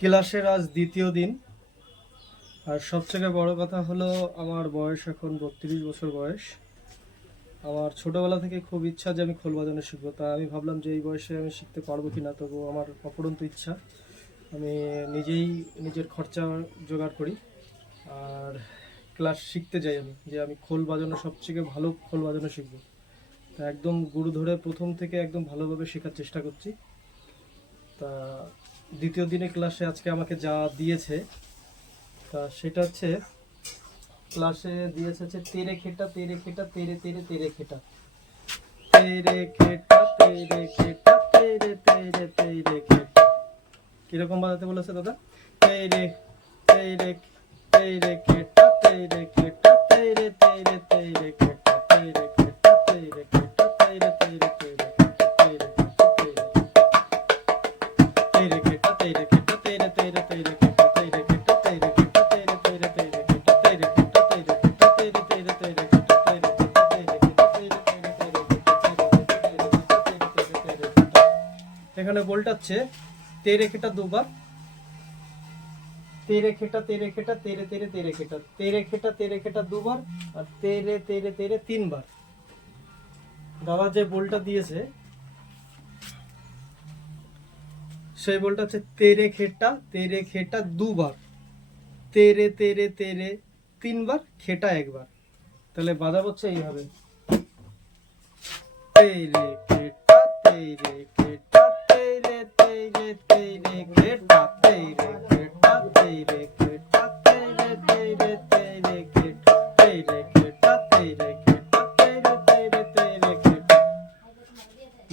ক্লাসের আজ দ্বিতীয় দিন। আর সবথেকে বড় কথা হলো, আমার বয়স এখন বত্রিশ বছর বয়স। আমার ছোটোবেলা থেকে খুব ইচ্ছা যে আমি খোল বাজানো শিখব। তা আমি ভাবলাম যে এই বয়সে আমি শিখতে পারব কি না তবু আমার অপরন্ত ইচ্ছা। আমি নিজেই নিজের খরচা জোগাড় করি। আর ক্লাস শিখতে যাই আমি, যে আমি খোল বাজানো সবথেকে ভালো খোল বাজানো শিখব। তা একদম গুরু ধরে প্রথম থেকে একদম ভালোভাবে শেখার চেষ্টা করছি। তা দ্বিতীয় দিনে ক্লাসে আজকে আমাকে যা দিয়েছে, তা সেটা হচ্ছে, ক্লাসে দিয়েছে হচ্ছে তেরে খেটা তেরে খেটা, তেরে তেরে তেরে খেটা। তেরে খেটা তেরে খেটা, তেরে তেরে তেরে খেটা। কীরকম বাজাতে বলেছে দাদা? তেরে তেরে তেরে খেটা তেরে খেটা, তেরে তেরে তেরে খেটা। এখানে বলটাচ্ছে তেরে খেটা দুবার। তেরে খেটা তেরে খেটা তেরে তেরে তেরে খেটা তেরে খেটা তেরে খেটা দুবার আর তেরে তেরে তেরে তিনবার। দাদা যে বলটা দিয়েছে, সেই বলটা হচ্ছে তেরে খেটা তেরে খেটা দুবার। তেরে তেরে তেরে তিনবার, খেটা একবার। তাহলে বাজা হচ্ছে এইভাবে। তেরে খেটা তেরে খেটা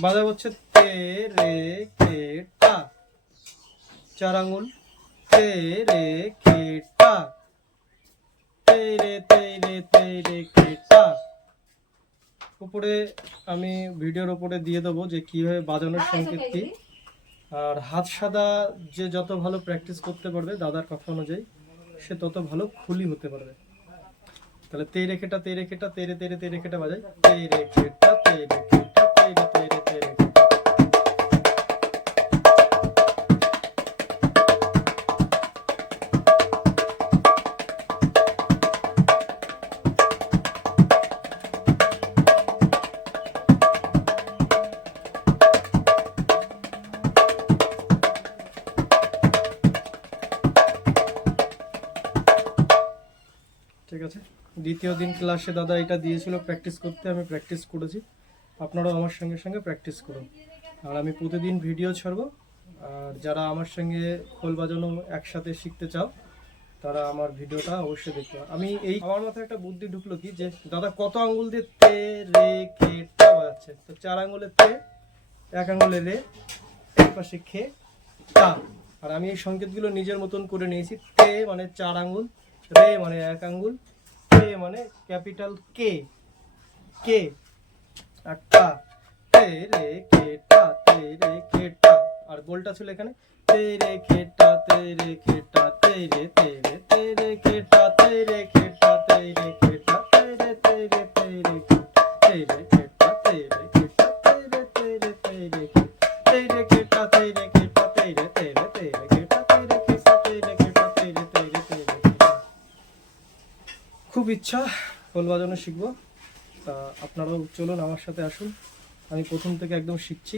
বাজা হচ্ছে তেরে খেটা চার আঙুল তে রে কে টা তে রে তে রে তেরে তেরে তেরে খেটা উপরে আমি ভিডিওর উপরে দিয়ে দেবো যে কীভাবে বাজানোর সংকেত কি। আর হাত সাদা যে যত ভালো প্র্যাকটিস করতে পারবে দাদার কথা অনুযায়ী সে তত ভালো খুলি হতে পারবে। তাহলে তেরে খেটা তেরে খেটা তেরে তেরে তেরে খেটা বাজাই। তেরে খেটা তেরে খেটা ঠিক আছে? দ্বিতীয় দিন ক্লাসে দাদা এটা দিয়েছিল প্র্যাকটিস করতে আমি প্র্যাকটিস করেছি। আপনারাও আমার সঙ্গে সঙ্গে প্র্যাকটিস করুন। আর আমি প্রতিদিন ভিডিও ছাড়বো। আর যারা আমার সঙ্গে খোল বাজানো একসাথে শিখতে চাও, তারা আমার ভিডিওটা অবশ্যই দেখবে। আমি এই আমার মাথায় একটা বুদ্ধি ঢুকলো কি, যে দাদা কত আঙ্গুল দিয়ে তে, রে কে টা বাজাচ্ছে? তো চার আঙ্গুলে তে, এক আঙ্গুলে রে, এক পাশে খে, টা। আর আমি এই সংকেতগুলো নিজের মতন করে নিয়েছি। তে মানে চার আঙ্গুল রে মানে এক আঙ্গুল কে মানে ক্যাপিটাল কে কে আর টা রে টা তে রে কে টা আর গোলটা ছিল এখানে। তে রে কে টা তে রে কে তে রে তে রে তে রে খুব ইচ্ছা খোল বাজানো শিখব। তা আপনারাও চলুন আমার সাথে আসুন। আমি প্রথম থেকে একদম শিখছি।